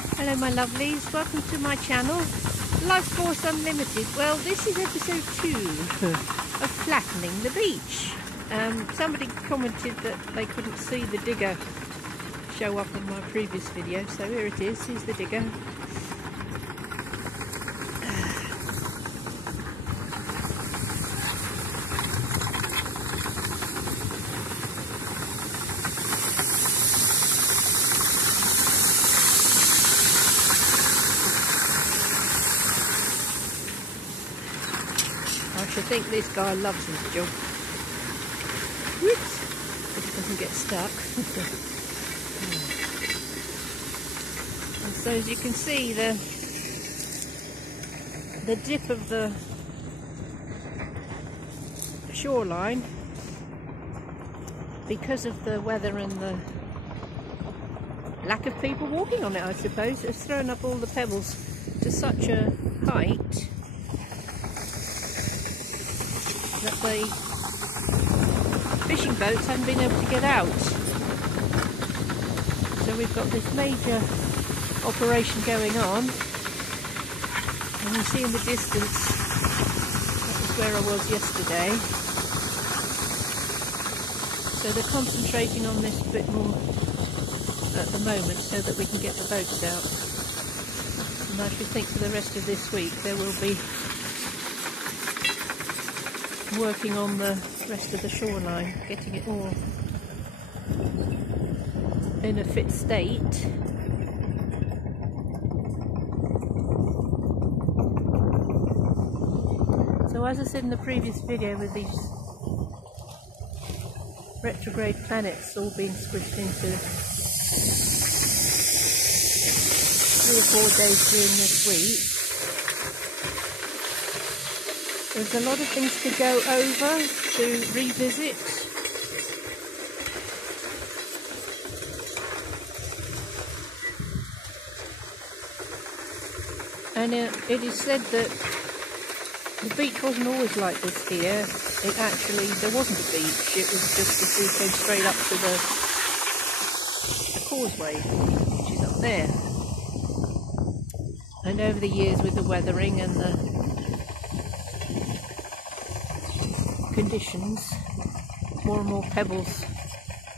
Hello my lovelies, welcome to my channel, Lifeforce Unlimited. Well, this is episode 2 of Flattening the Beach. Somebody commented that they couldn't see the digger show up in my previous video, so here it is, here's the digger. I think this guy loves his job. Whoops! If he doesn't get stuck. And so as you can see, the dip of the shoreline, because of the weather and the lack of people walking on it, I suppose, has thrown up all the pebbles to such a height that the fishing boats haven't been able to get out. So we've got this major operation going on, and you see in the distance, that was where I was yesterday. So they're concentrating on this a bit more at the moment so that we can get the boats out. And I should think for the rest of this week there will be working on the rest of the shoreline, getting it all in a fit state. So as I said in the previous video, with these retrograde planets all being squished into 3 or 4 days during this week, there's a lot of things to go over, to revisit. And it is said that the beach wasn't always like this here. It actually, there wasn't a beach, it was just the sea came straight up to the causeway, which is up there. And over the years with the weathering and the conditions, more and more pebbles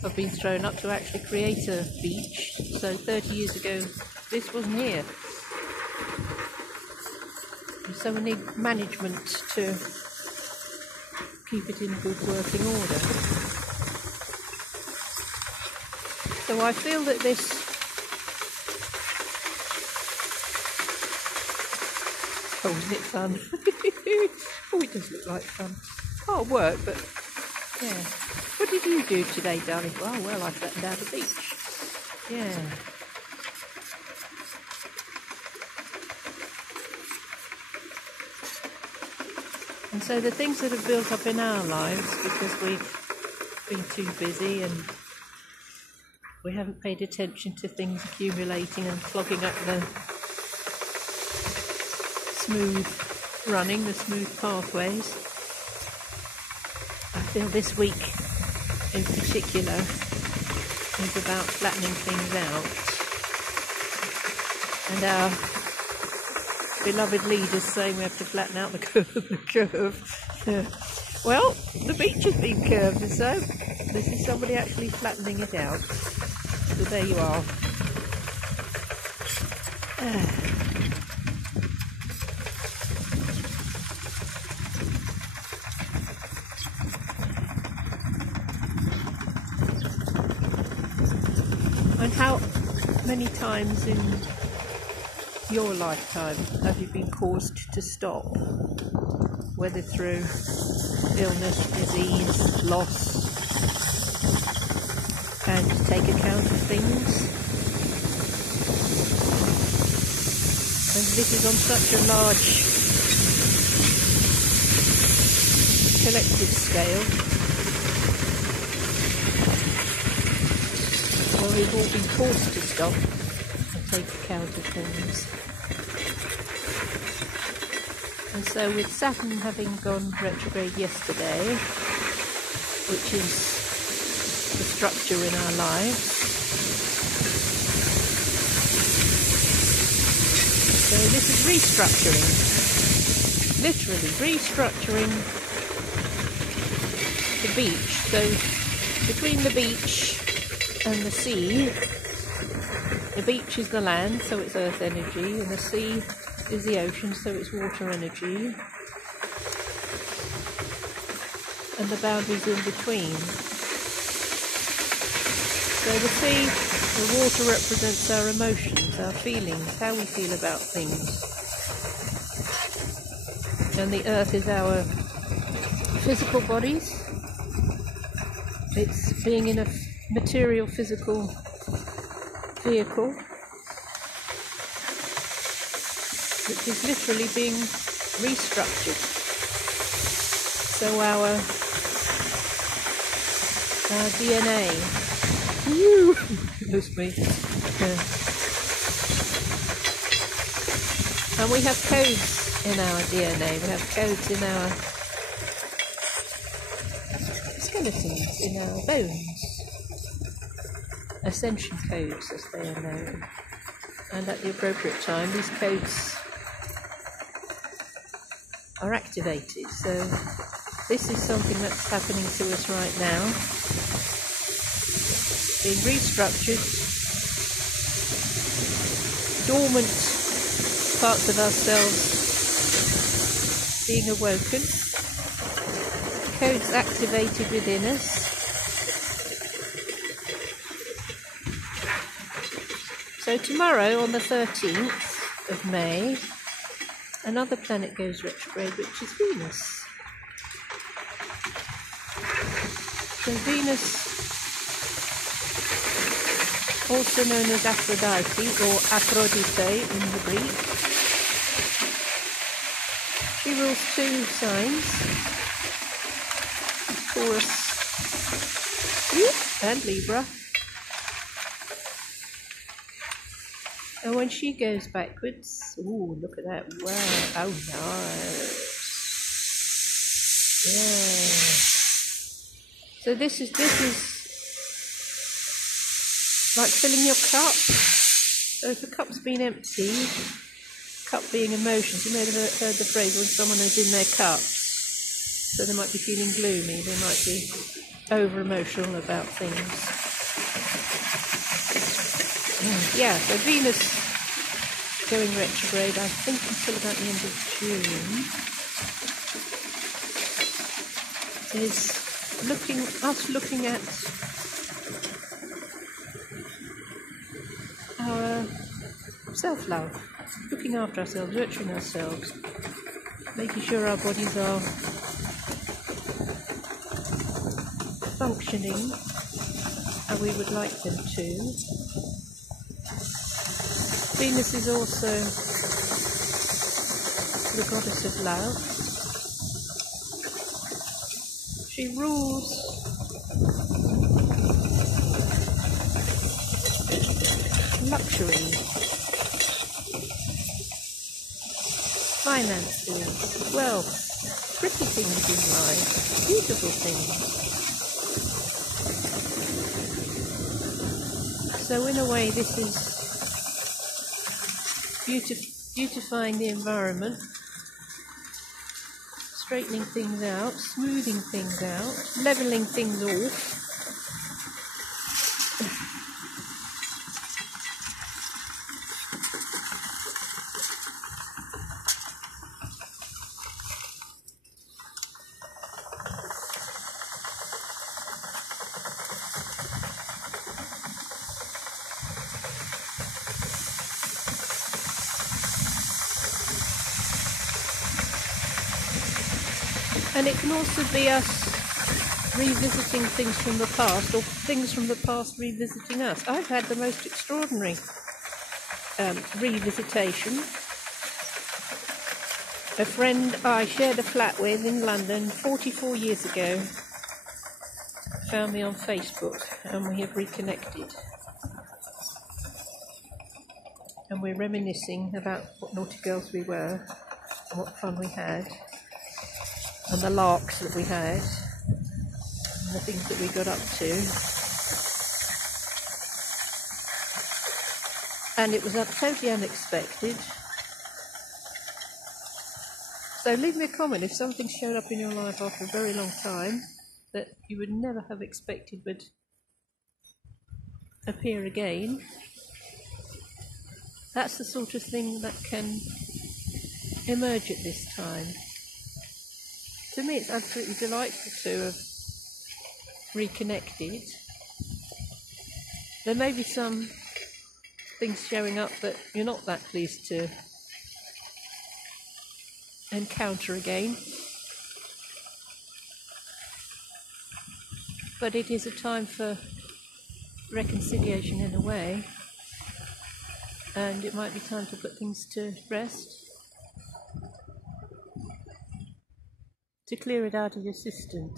have been thrown up to actually create a beach. So 30 years ago this wasn't here, so we need management to keep it in good working order. So I feel that this isn't it fun? Oh, it does look like fun. Hard work, but yeah. What did you do today, darling? Oh, well, I flattened out a beach. Yeah. And so the things that have built up in our lives because we've been too busy and we haven't paid attention to things accumulating and clogging up the smooth running, the smooth pathways. I feel this week in particular is about flattening things out, and our beloved leaders saying we have to flatten out the curve. Well, the beach has been curved, so this is somebody actually flattening it out. So there you are. And how many times in your lifetime have you been caused to stop? Whether through illness, disease, loss, and to take account of things. And this is on such a large collective scale, where we've all been forced to stop and take account of things. And so with Saturn having gone retrograde yesterday, which is the structure in our lives, So this is restructuring, literally restructuring the beach. So between the beach and the sea, the beach is the land, so it's earth energy, and the sea is the ocean, so it's water energy, and the boundaries in between. So the sea, the water represents our emotions, our feelings, how we feel about things. And the earth is our physical bodies. It's being in a material physical vehicle, which is literally being restructured. So our DNA. Woo! That's me. Yeah. And we have codes in our DNA. We have codes in our skeletons, in our bones. Ascension codes, as they are known. And at the appropriate time, these codes are activated. So this is something that's happening to us right now. Being restructured, dormant parts of ourselves being awoken, codes activated within us. So tomorrow, on the 13th of May, another planet goes retrograde, which is Venus. So Venus, also known as Aphrodite or Aphrodite in the Greek. She rules two signs, Taurus and Libra. And when she goes backwards, ooh, look at that, wow, oh nice, yeah. So this is like filling your cup. So if the cup's been emptied, cup being emotions, you may have heard the phrase when someone is in their cup. So they might be feeling gloomy, they might be over emotional about things. Yeah, so Venus going retrograde, I think until about the end of June, is looking at our self-love, looking after ourselves, nurturing ourselves, making sure our bodies are functioning how we would like them to. Venus is also the goddess of love. She rules luxury, finances, wealth, pretty things in life, beautiful things. So in a way this is beautifying the environment, straightening things out, smoothing things out, levelling things off. And it can also be us revisiting things from the past, or things from the past revisiting us. I've had the most extraordinary revisitation. A friend I shared a flat with in London 44 years ago found me on Facebook, and we have reconnected. And we're reminiscing about what naughty girls we were, and what fun we had, and the larks that we had, and the things that we got up to. And it was totally unexpected, So leave me a comment if something showed up in your life after a very long time that you would never have expected would appear again. That's the sort of thing that can emerge at this time. To me, it's absolutely delightful to have reconnected. There may be some things showing up that you're not that pleased to encounter again, but it is a time for reconciliation in a way, and it might be time to put things to rest, to clear it out of your system.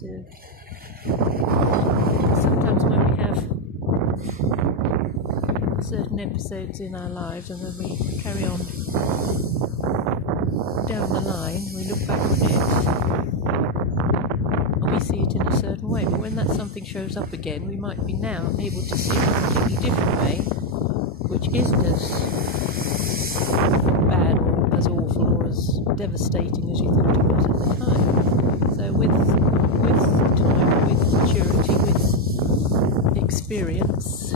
Sometimes when we have certain episodes in our lives and then we carry on down the line, we look back on it and we see it in a certain way, but when that something shows up again, we might be now able to see it in a completely different way, which isn't as bad or as awful or as devastating as you thought it was at the time. So with time, with maturity, with experience,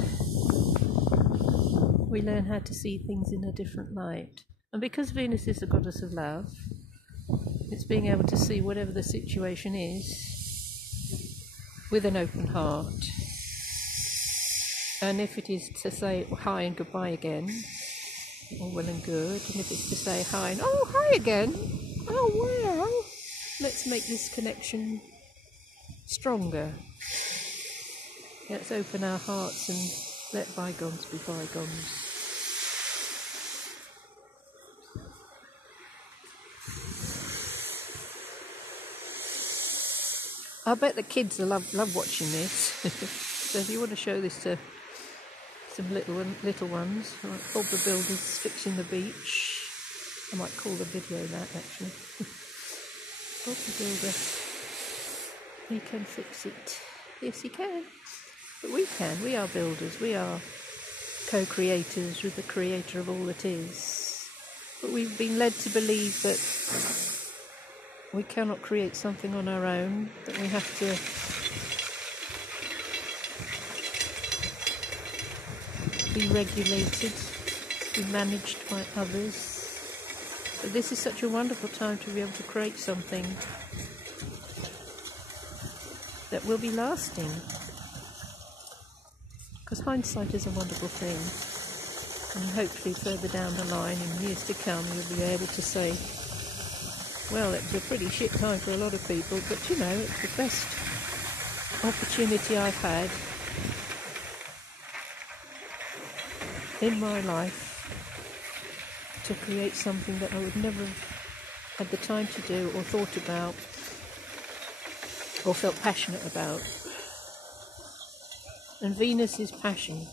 we learn how to see things in a different light. And because Venus is the goddess of love, it's being able to see whatever the situation is with an open heart. And if it is to say hi and goodbye again, all well and good. And if it's to say hi and oh, hi again, oh wow, let's make this connection stronger. Let's open our hearts and let bygones be bygones. I bet the kids love watching this. So if you want to show this to some little ones, like Bob the Builder's fixing the beach. I might call the video that actually. Bob the Builder, he can fix it. Yes, he can. But we can. We are builders. We are co-creators with the creator of all that is. But we've been led to believe that we cannot create something on our own, that we have to be regulated, be managed by others. But this is such a wonderful time to be able to create something that will be lasting. Because hindsight is a wonderful thing. And hopefully further down the line, in years to come, you'll be able to say, well, it was a pretty shit time for a lot of people, but you know, it's the best opportunity I've had in my life to create something that I would never have had the time to do or thought about or felt passionate about. And Venus is passion.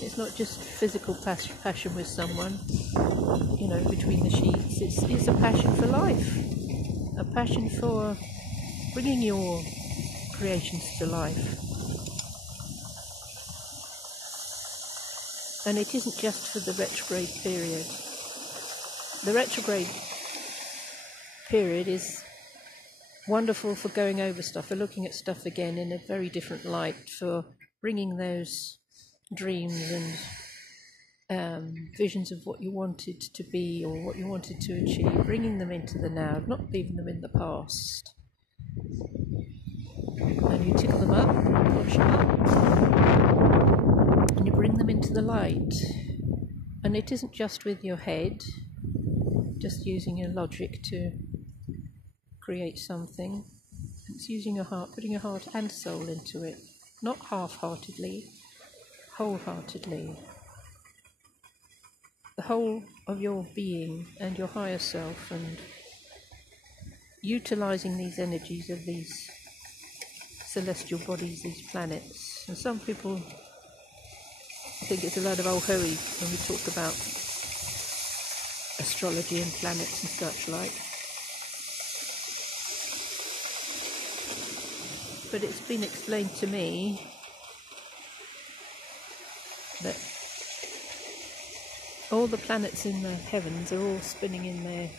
It's not just physical passion with someone, you know, between the sheets. It's a passion for life, a passion for bringing your creations to life. And it isn't just for the retrograde period. The retrograde period is wonderful for going over stuff, for looking at stuff again in a very different light, for bringing those dreams and visions of what you wanted to be or what you wanted to achieve, bringing them into the now, not leaving them in the past. And you tickle them up, polish them up, and you bring them into the light. And it isn't just with your head, just using your logic to create something. It's using your heart, putting your heart and soul into it, not half-heartedly, wholeheartedly. The whole of your being and your higher self, and utilizing these energies of these celestial bodies, these planets. And some people think it's a load of old hooey when we talk about astrology and planets and such like. But it's been explained to me that all the planets in the heavens are all spinning in their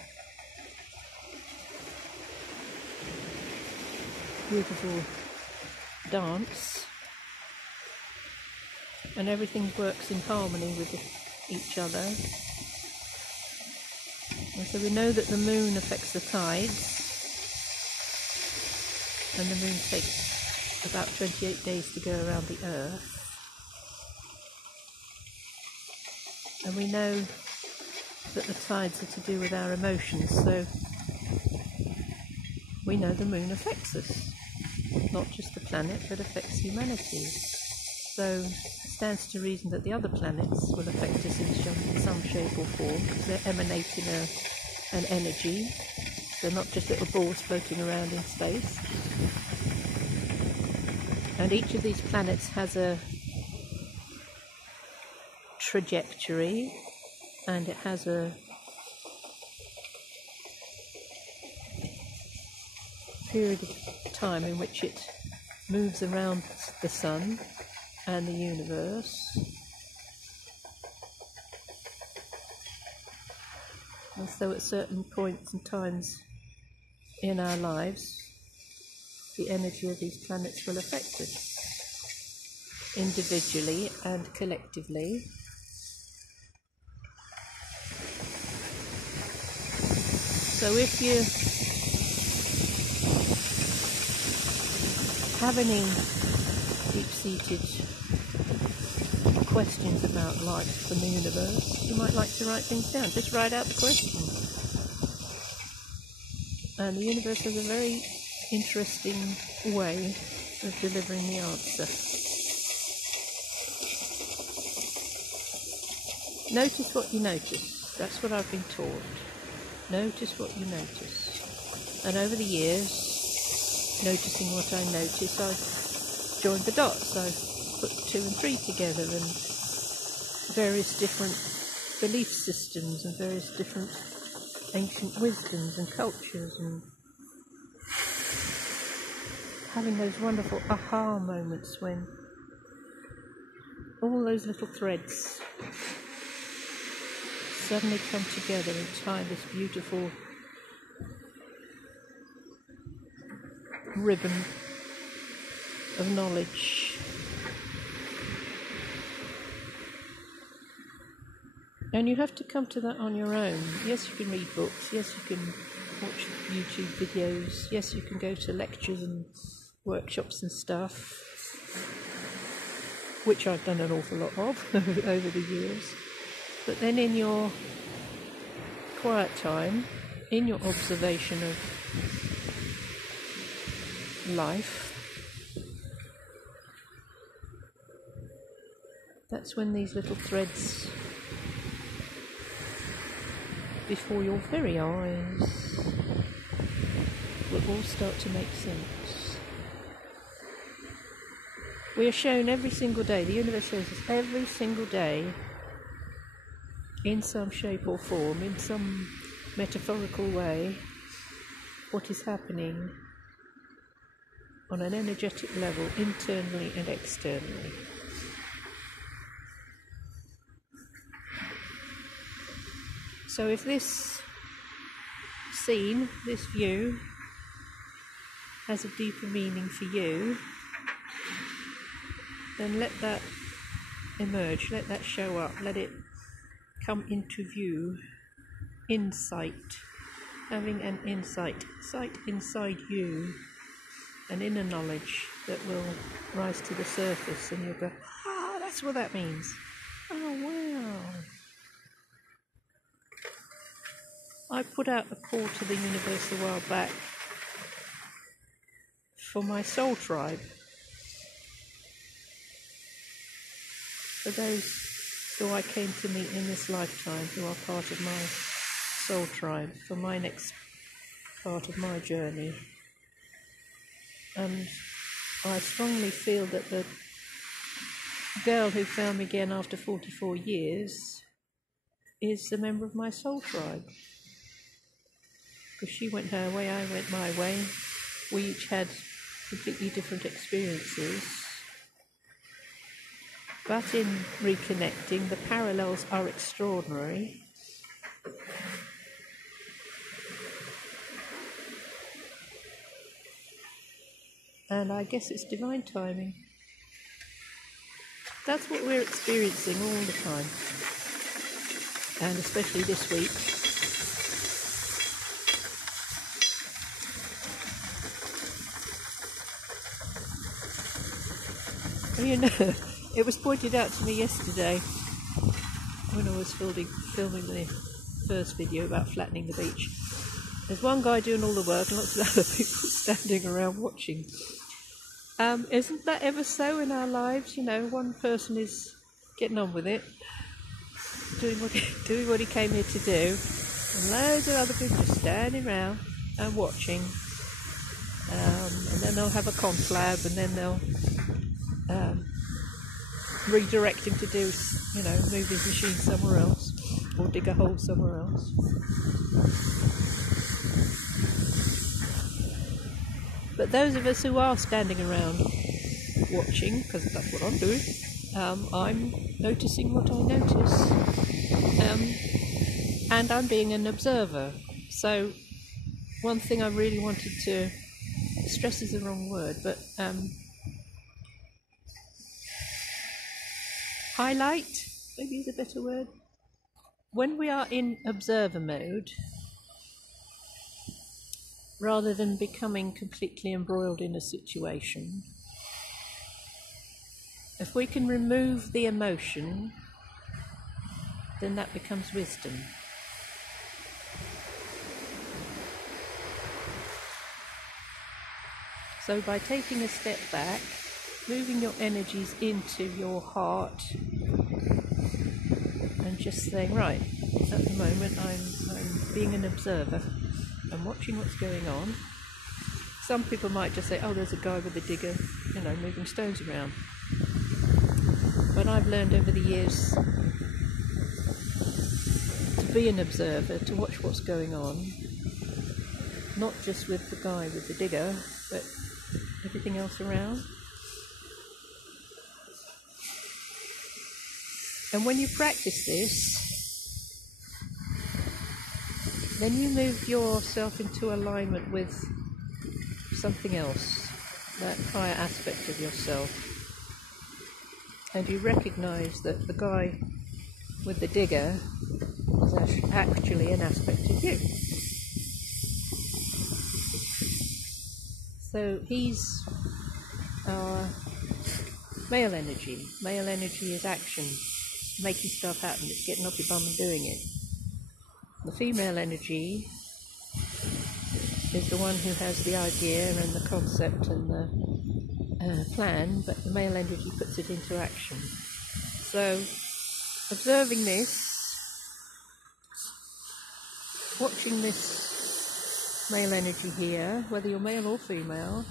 beautiful dance, and everything works in harmony with each other. And so we know that the moon affects the tides, and the moon takes about 28 days to go around the earth. And we know that the tides are to do with our emotions, so we know the moon affects us, not just the planet, but affects humanity. So it stands to reason that the other planets will affect us in some shape or form, because they're emanating an energy. They're not just little balls floating around in space. And each of these planets has a trajectory, and it has a period of time in which it moves around the sun and the universe. And so at certain points and times in our lives, the energy of these planets will affect us, individually and collectively. So if you have any deep-seated questions about life and the universe, you might like to write things down. Just write out the question. And the universe has a very interesting way of delivering the answer. Notice what you notice. That's what I've been taught. Notice what you notice. And over the years, noticing what I notice, I've joined the dots. I've put 2 and 3 together, and various different belief systems and various different ancient wisdoms and cultures, and having those wonderful aha moments when all those little threads suddenly come together and tie this beautiful ribbon of knowledge. And you have to come to that on your own. Yes, you can read books. Yes, you can watch YouTube videos. Yes, you can go to lectures and workshops and stuff, which I've done an awful lot of over the years. But then in your quiet time, in your observation of life, that's when these little threads before your very eyes will all start to make sense. We are shown every single day, the universe shows us every single day, in some shape or form, in some metaphorical way, what is happening on an energetic level, internally and externally. So if this scene, this view, has a deeper meaning for you, then let that emerge, let that show up, let it come into view. Insight, having an insight, sight inside you, an inner knowledge that will rise to the surface, and you'll go, ah, that's what that means. Oh, wow. I put out a call to the universe a while back for my soul tribe, for those who I came to meet in this lifetime, who are part of my soul tribe, for my next part of my journey. And I strongly feel that the girl who found me again after 44 years is a member of my soul tribe. Because she went her way, I went my way. We each had completely different experiences. But in reconnecting, the parallels are extraordinary. And I guess it's divine timing. That's what we're experiencing all the time. And especially this week. You know, it was pointed out to me yesterday when I was filming the first video about flattening the beach. There's one guy doing all the work and lots of other people standing around watching. Isn't that ever so in our lives? You know, one person is getting on with it, doing what he came here to do, and loads of other people just standing around and watching. And then they'll have a conflab, and then they'll redirect him to do, you know, move his machine somewhere else or dig a hole somewhere else. But those of us who are standing around watching, because that's what I'm doing, I'm noticing what I notice, and I'm being an observer. So one thing I really wanted to stress is the wrong word, but highlight, maybe is a better word. When we are in observer mode, rather than becoming completely embroiled in a situation, if we can remove the emotion, then that becomes wisdom. So by taking a step back, moving your energies into your heart, and just saying, right, at the moment I'm being an observer. I'm watching what's going on. Some people might just say, oh, there's a guy with a digger, you know, moving stones around. But I've learned over the years to be an observer, to watch what's going on, not just with the guy with the digger, but everything else around. And when you practice this, then you move yourself into alignment with something else, that higher aspect of yourself. And you recognize that the guy with the digger is actually an aspect of you. So he's our male energy. Male energy is action, making stuff happen, it's getting off your bum and doing it. The female energy is the one who has the idea and the concept and the plan, but the male energy puts it into action. So, observing this, watching this male energy here, whether you're male or female,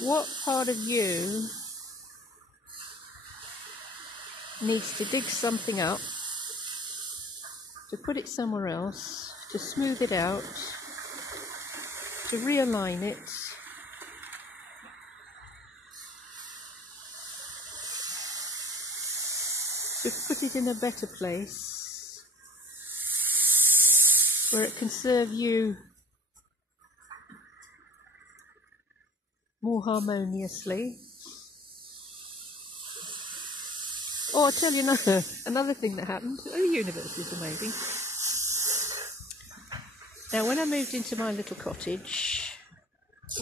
what part of you needs to dig something up, to put it somewhere else, to smooth it out, to realign it, to put it in a better place where it can serve you more harmoniously. Oh, I'll tell you another thing that happened. Oh, the universe is amazing. Now, when I moved into my little cottage,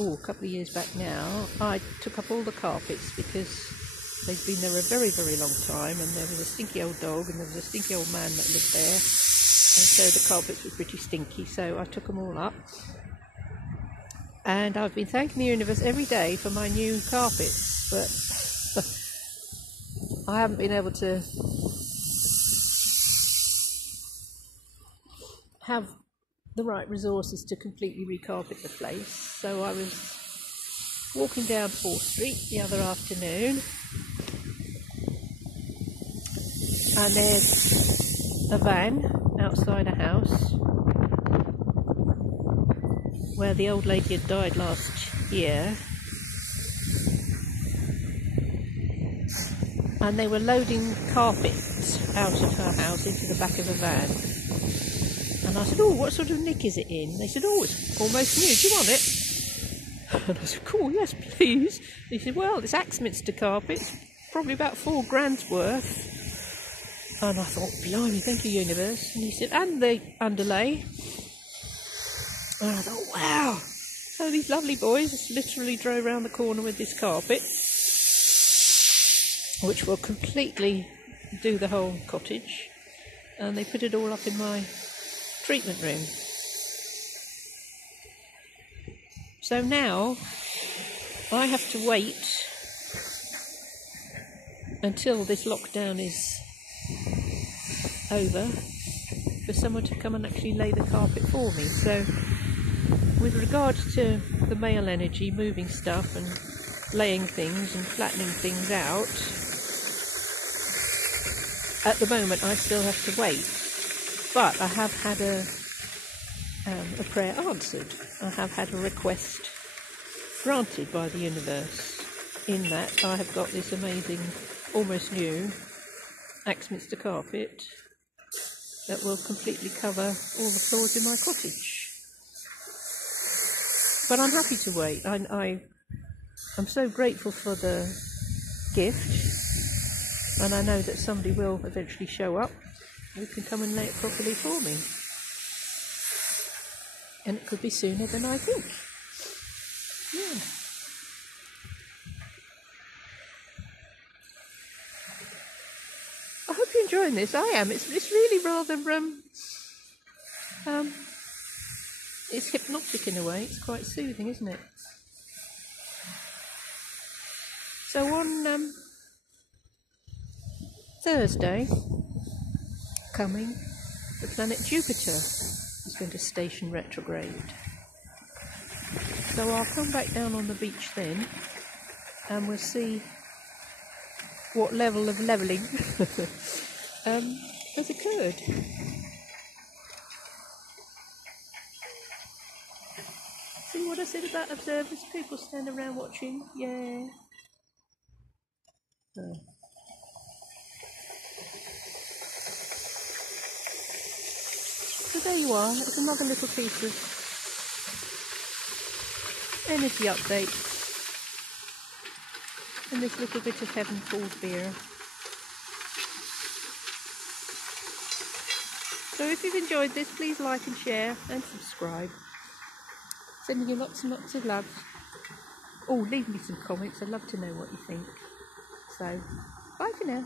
a couple of years back now, I took up all the carpets because they'd been there a very, very long time, and there was a stinky old dog and there was a stinky old man that lived there, and so the carpets were pretty stinky, so I took them all up. And I've been thanking the universe every day for my new carpets, but I haven't been able to have the right resources to completely recarpet the place. So I was walking down 4th Street the other afternoon, and there's a van outside a house where the old lady had died last year, and they were loading carpet out of her house into the back of a van. And I said, oh, what sort of nick is it in? They said, oh, it's almost new, do you want it? And I said, cool, yes, please. He said, well, it's Axminster carpet, probably about £4 worth. And I thought, blimey, thank you, universe. And he said, and the underlay. And I thought, wow. So these lovely boys just literally drove around the corner with this carpet, which will completely do the whole cottage. And they put it all up in my treatment room. So now I have to wait until this lockdown is over for someone to come and actually lay the carpet for me. So with regards to the male energy, moving stuff and laying things and flattening things out, at the moment I still have to wait. But I have had a prayer answered. I have had a request granted by the universe, in that I have got this amazing, almost new Axminster carpet that will completely cover all the floors in my cottage. But I'm happy to wait. I'm so grateful for the gift, and I know that somebody will eventually show up who can come and lay it properly for me. And it could be sooner than I think. Yeah. I hope you're enjoying this. I am. It's really rather it's hypnotic in a way. It's quite soothing, isn't it? So on Thursday coming, the planet Jupiter is going to station retrograde. So I'll come back down on the beach then, and we'll see what level of levelling has occurred. See what I said about observers? People stand around watching. Yeah. So there you are. It's another little piece of energy update, and this little bit of Heaven Falls beer. So if you've enjoyed this, please like and share and subscribe. Sending you lots and lots of love. Oh, leave me some comments. I'd love to know what you think. So, bye for now.